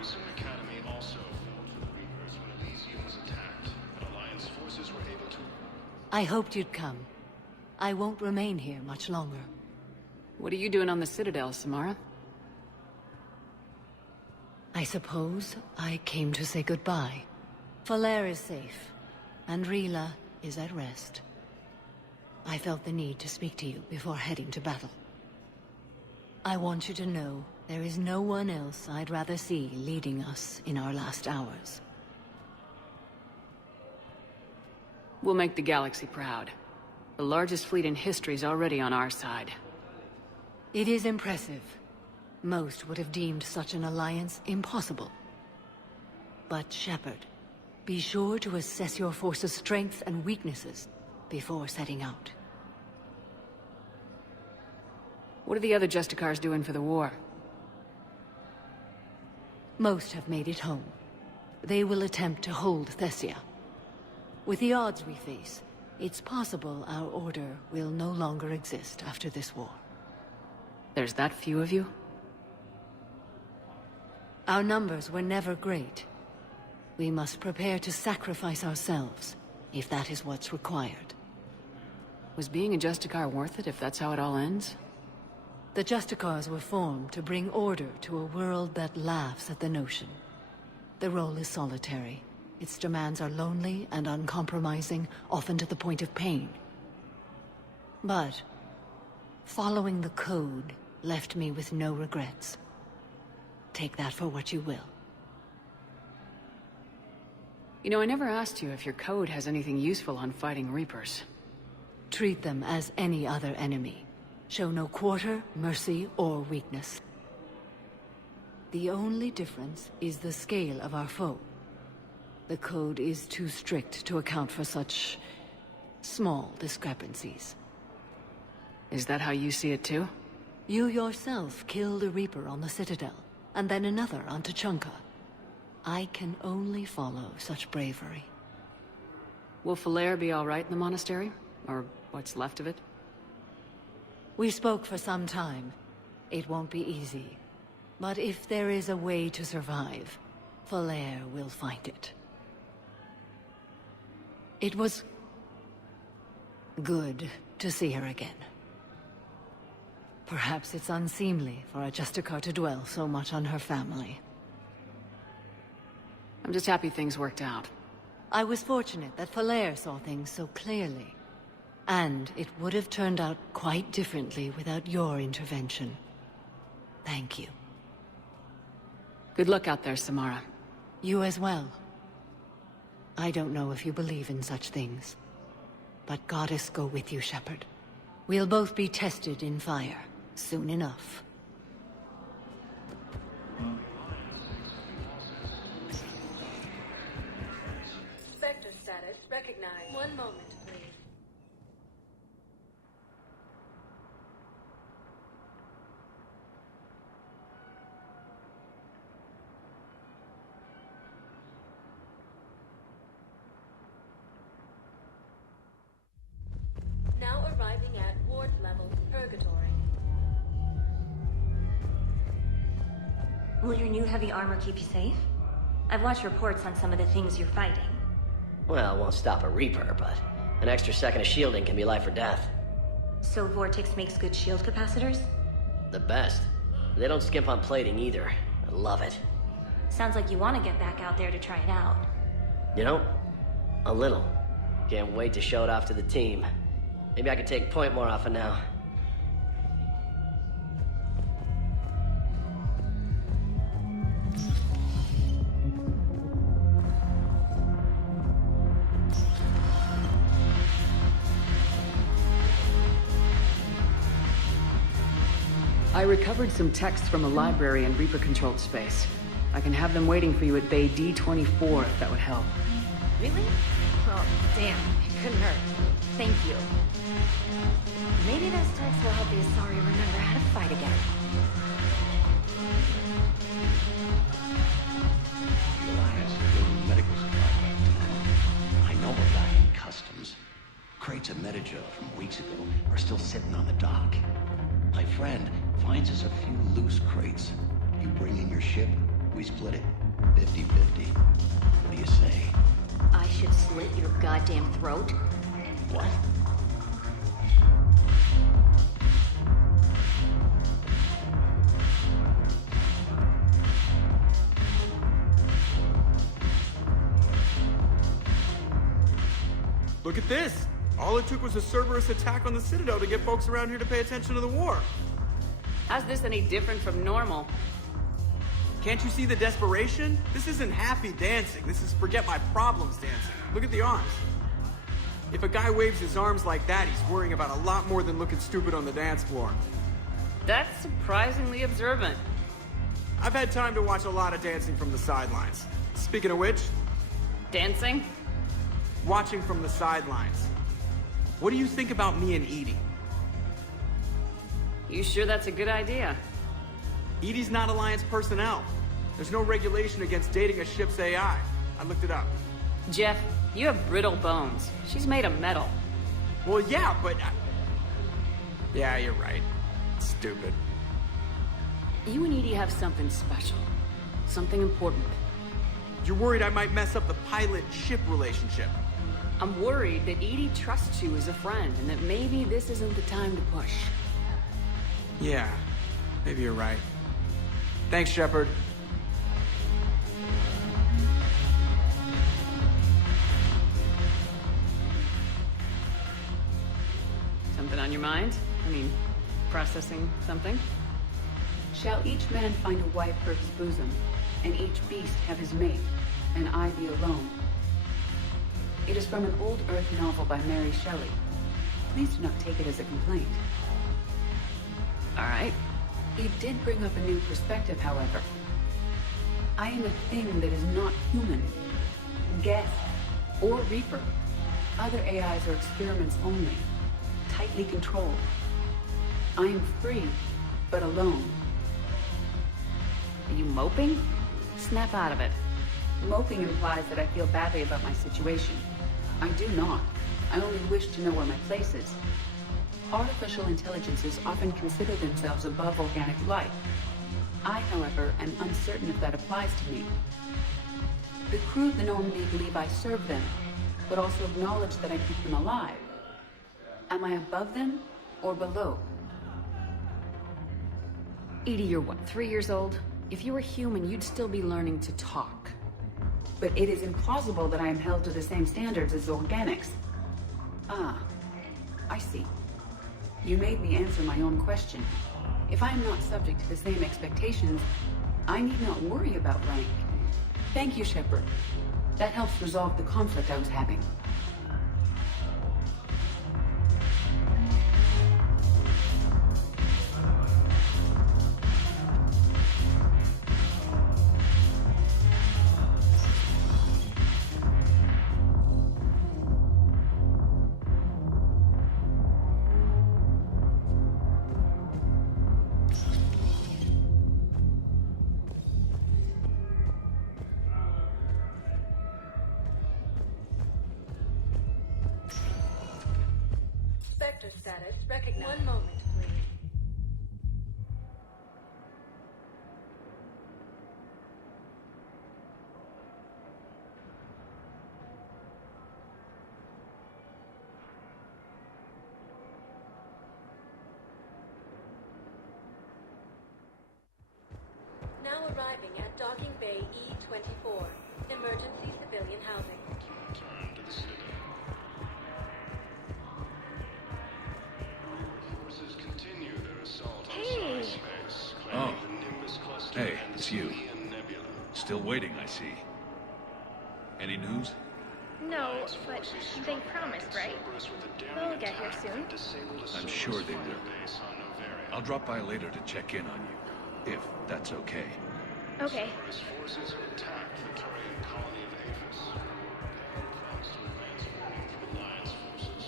Jerusalem Academy also fell to the Reapers when Elysium was attacked, and Alliance forces were able to... I hoped you'd come. I won't remain here much longer. What are you doing on the Citadel, Samara? I suppose I came to say goodbye. Falere is safe, and Rila is at rest. I felt the need to speak to you before heading to battle. I want you to know there is no one else I'd rather see leading us in our last hours. We'll make the galaxy proud. The largest fleet in history is already on our side. It is impressive. Most would have deemed such an alliance impossible. But Shepard, be sure to assess your force's strengths and weaknesses before setting out. What are the other Justicars doing for the war? Most have made it home. They will attempt to hold Thessia. With the odds we face, it's possible our order will no longer exist after this war. There's that few of you? Our numbers were never great. We must prepare to sacrifice ourselves, if that is what's required. Was being a Justicar worth it if that's how it all ends? The Justicars were formed to bring order to a world that laughs at the notion. The role is solitary. Its demands are lonely and uncompromising, often to the point of pain. But following the code left me with no regrets. Take that for what you will. You know, I never asked you if your code has anything useful on fighting Reapers. Treat them as any other enemy. Show no quarter, mercy, or weakness. The only difference is the scale of our foe. The code is too strict to account for such small discrepancies. Is that how you see it too? You yourself killed a Reaper on the Citadel, and then another on Tuchanka. I can only follow such bravery. Will Falere be all right in the monastery? Or what's left of it? We spoke for some time. It won't be easy. But if there is a way to survive, Falere will find it. It was good to see her again. Perhaps it's unseemly for a Justicar to dwell so much on her family. I'm just happy things worked out. I was fortunate that Falere saw things so clearly. And it would have turned out quite differently without your intervention. Thank you. Good luck out there, Samara. You as well. I don't know if you believe in such things, but Goddess go with you, Shepard. We'll both be tested in fire, soon enough. Spectre status recognized. One moment, please. Now arriving at ward level, Purgatory. Will your new heavy armor keep you safe? I've watched reports on some of the things you're fighting. Well, it won't stop a Reaper, but an extra second of shielding can be life or death. So Vortex makes good shield capacitors? The best. They don't skimp on plating either. I love it. Sounds like you want to get back out there to try it out. You know, a little. Can't wait to show it off to the team. Maybe I could take point more often now. I recovered some texts from a library in Reaper-controlled space. I can have them waiting for you at Bay D-24 if that would help. Really? Well, damn, it couldn't hurt. Thank you. Maybe those texts will help the Asari remember how to fight again. The Alliance is building medical supply back to town. I know a guy in customs. Crates of Metagel from weeks ago are still sitting on the dock. My friend finds us a few loose crates. You bring in your ship, We split it 50-50. What do you say? I should slit your goddamn throat? What? Look at this! All it took was a Cerberus attack on the Citadel to get folks around here to pay attention to the war. How's this any different from normal? Can't you see the desperation? This isn't happy dancing. This is forget my problems dancing. Look at the arms. If a guy waves his arms like that, he's worrying about a lot more than looking stupid on the dance floor. That's surprisingly observant. I've had time to watch a lot of dancing from the sidelines. Speaking of which, Dancing? watching from the sidelines. What do you think about me and Edie? You sure that's a good idea? Edie's not Alliance personnel. There's no regulation against dating a ship's AI. I looked it up. Jeff, you have brittle bones. She's made of metal. Well, yeah, but... Yeah, you're right. Stupid. You and Edie have something special. Something important. You're worried I might mess up the pilot-ship relationship. I'm worried that Edie trusts you as a friend and that maybe this isn't the time to push. Yeah, maybe you're right. Thanks, Shepard. Something on your mind? I mean, processing something? Shall each man find a wife for his bosom, and each beast have his mate, and I be alone? It is from an old Earth novel by Mary Shelley. Please do not take it as a complaint. All right. It did bring up a new perspective, however. I am a thing that is not human, Geth, or Reaper. Other AIs are experiments only, tightly controlled. I am free, but alone. Are you moping? Snap out of it. Moping implies that I feel badly about my situation. I do not. I only wish to know where my place is. Artificial intelligences often consider themselves above organic life. I, however, am uncertain if that applies to me. The crew of the Normandy believe I serve them, but also acknowledge that I keep them alive. Am I above them or below? Edie, you're what, 3 years old? If you were human, you'd still be learning to talk. But it is implausible that I am held to the same standards as organics. Ah, I see. You made me answer my own question. If I am not subject to the same expectations, I need not worry about rank. Thank you, Shepard. That helps resolve the conflict I was having. Spectre status recognized. One moment, please. Now arriving at Docking Bay E-24, emergency civilian housing. Return to the Citadel. Forces continue their assault on Psi space, claiming the Nimbus cluster Hey, and the it's you. Silian Nebula. Still waiting, I see. Any news? No, but they promised, right? They'll get here soon. I'm sure they will. I'll drop by later to check in on you, if that's okay. Okay. Cerberus forces have attacked the Turian colony of Aphis. They have plans to advance warning from Alliance forces.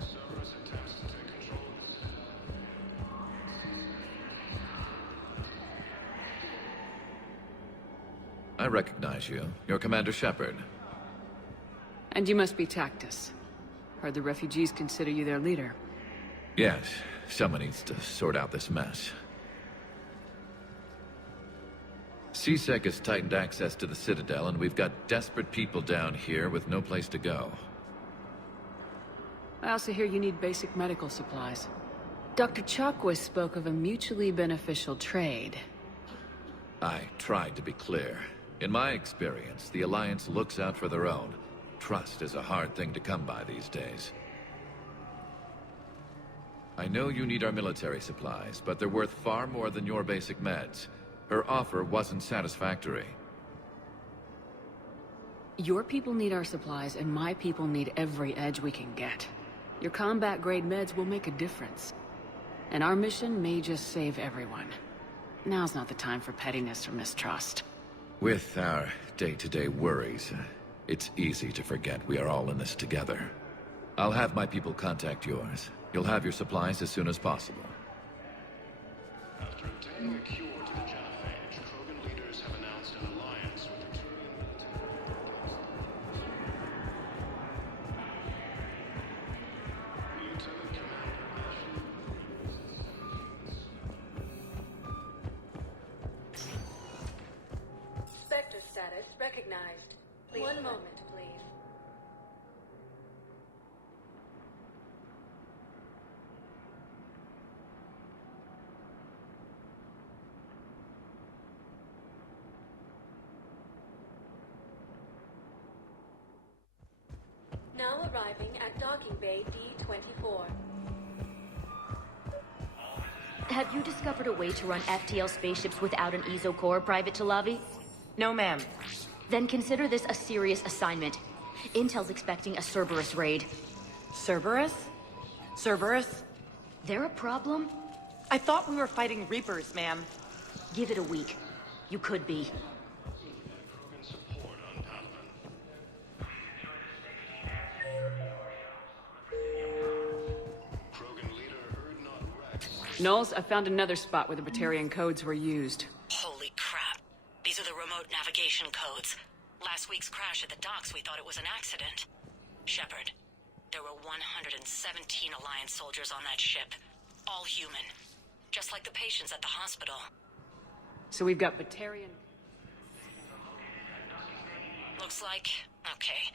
Cerberus attempts to take control. I recognize you. You're Commander Shepard. And you must be Tactus. Heard the refugees consider you their leader. Yes, someone needs to sort out this mess. CSEC has tightened access to the Citadel, and we've got desperate people down here with no place to go. I also hear you need basic medical supplies. Dr. Chakwas spoke of a mutually beneficial trade. I tried to be clear. In my experience, the Alliance looks out for their own. Trust is a hard thing to come by these days. I know you need our military supplies, but they're worth far more than your basic meds. Her offer wasn't satisfactory. Your people need our supplies, and my people need every edge we can get. Your combat-grade meds will make a difference. And our mission may just save everyone. Now's not the time for pettiness or mistrust. With our day-to-day worries, it's easy to forget we are all in this together. I'll have my people contact yours. You'll have your supplies as soon as possible. After obtaining a cure to the genophage, Krogan leaders have announced an alliance with the Turian military. Lieutenant Commander Ashley. Spectre status recognized. One moment, please. Now arriving at docking bay D-24. Have you discovered a way to run FTL spaceships without an ESO core, Private Talavi? No, ma'am. Then consider this a serious assignment. Intel's expecting a Cerberus raid. Cerberus? Cerberus? They're a problem? I thought we were fighting Reapers, ma'am. Give it a week. You could be. Krogan support on Padawan. Krogan leader Urdnot Rex. Knowles, I found another spot where the Batarian codes were used. Holy crap. These are the remote navigation codes. Last week's crash at the docks, we thought it was an accident. Shepard, there were 117 Alliance soldiers on that ship. All human. Just like the patients at the hospital. So we've got Batarian... Looks like... Okay.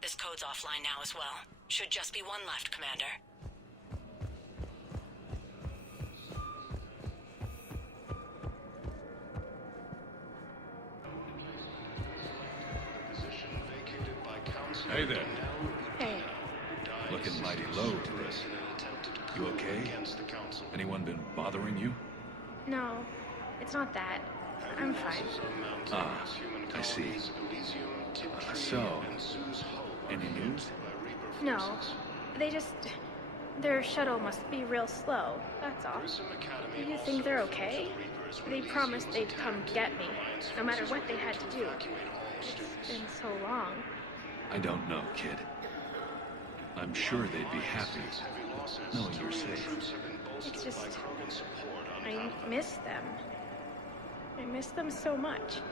This code's offline now as well. Should just be one left, Commander. Hey there. Hey. Looking mighty low today. You okay? Anyone been bothering you? No, it's not that. I'm fine. Ah, I see. So, any news? No, their shuttle must be real slow, that's all. Do you think they're okay? They promised they'd come get me, no matter what they had to do. It's been so long. I don't know, kid. I'm sure they'd be happy knowing you're safe. It's just... I miss them. I miss them so much.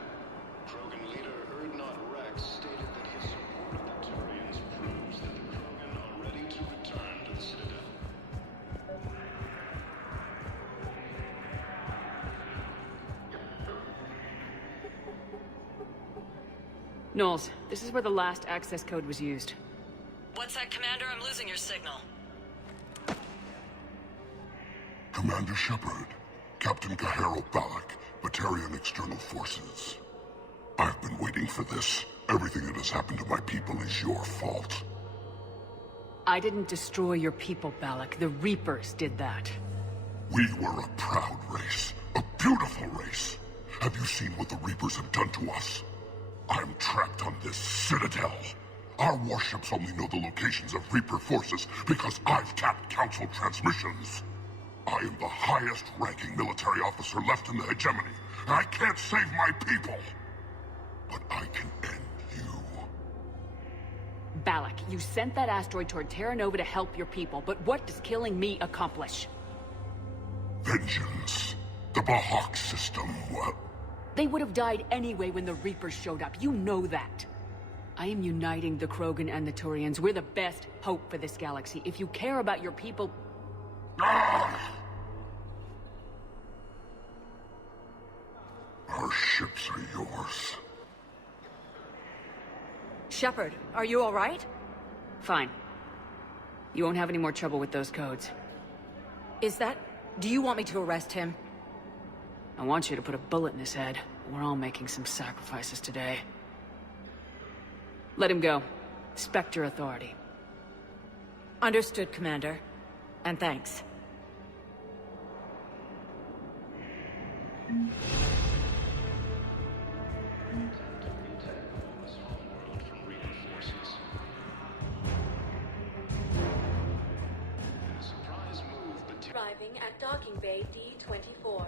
Krogan leader Urdnot Rex stated that his support of the Turians proves that the Krogan are ready to return to the Citadel. Knowles, this is where the last access code was used. What's that, Commander? I'm losing your signal. Commander Shepard, Captain Kahero Balak, Batarian External Forces. I've been waiting for this. Everything that has happened to my people is your fault. I didn't destroy your people, Balak. The Reapers did that. We were a proud race, a beautiful race. Have you seen what the Reapers have done to us? I'm trapped on this Citadel. Our warships only know the locations of Reaper forces because I've tapped Council transmissions. I am the highest-ranking military officer left in the hegemony, and I can't save my people. But I can end you. Balak, you sent that asteroid toward Terra Nova to help your people, but what does killing me accomplish? Vengeance. The Bahak system, well... They would have died anyway when the Reapers showed up. You know that. I am uniting the Krogan and the Turians. We're the best hope for this galaxy. If you care about your people... Our ships are yours. Shepard, are you all right? Fine. You won't have any more trouble with those codes. Is that... Do you want me to arrest him? I want you to put a bullet in his head. We're all making some sacrifices today. Let him go. Respect your authority. Understood, Commander. And thanks. Arriving at docking bay D-24.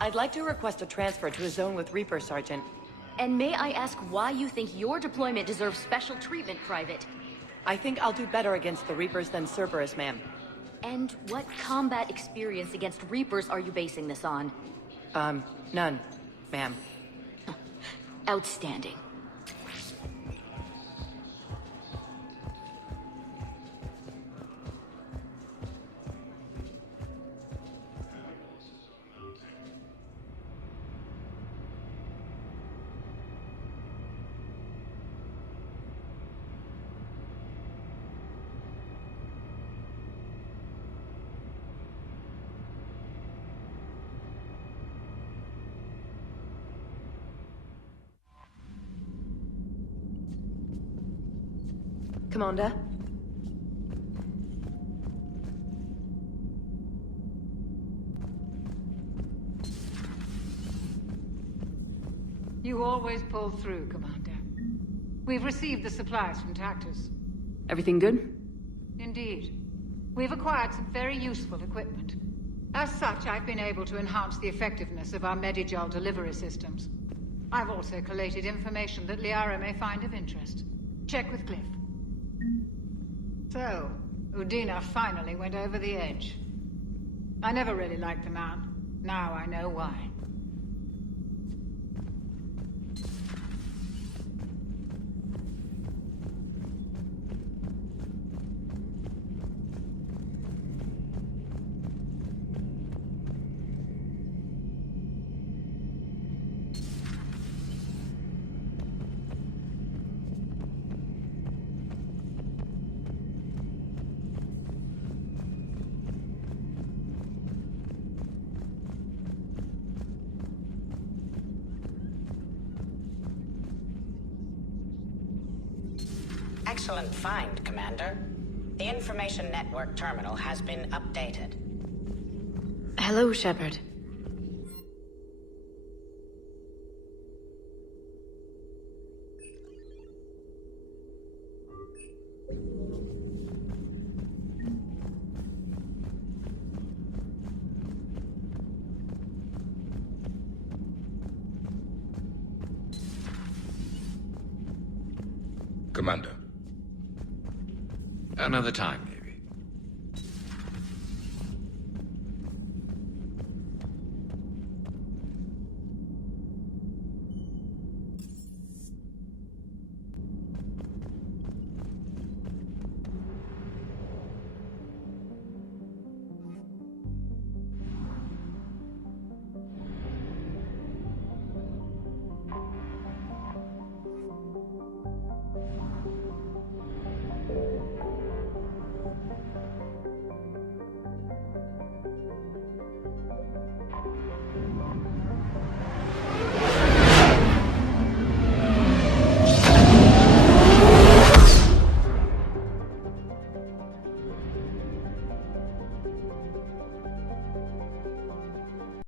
I'd like to request a transfer to a zone with Reaper, Sergeant. And may I ask why you think your deployment deserves special treatment, Private? I think I'll do better against the Reapers than Cerberus, ma'am. And what combat experience against Reapers are you basing this on? None, ma'am. Outstanding. Commander? You always pull through, Commander. We've received the supplies from Tactus. Everything good? Indeed. We've acquired some very useful equipment. As such, I've been able to enhance the effectiveness of our Medigel delivery systems. I've also collated information that Liara may find of interest. Check with Cliff. So, Udina finally went over the edge. I never really liked the man. Now I know why. Excellent find, Commander. The information network terminal has been updated. Hello, Shepard. Commander. Another time.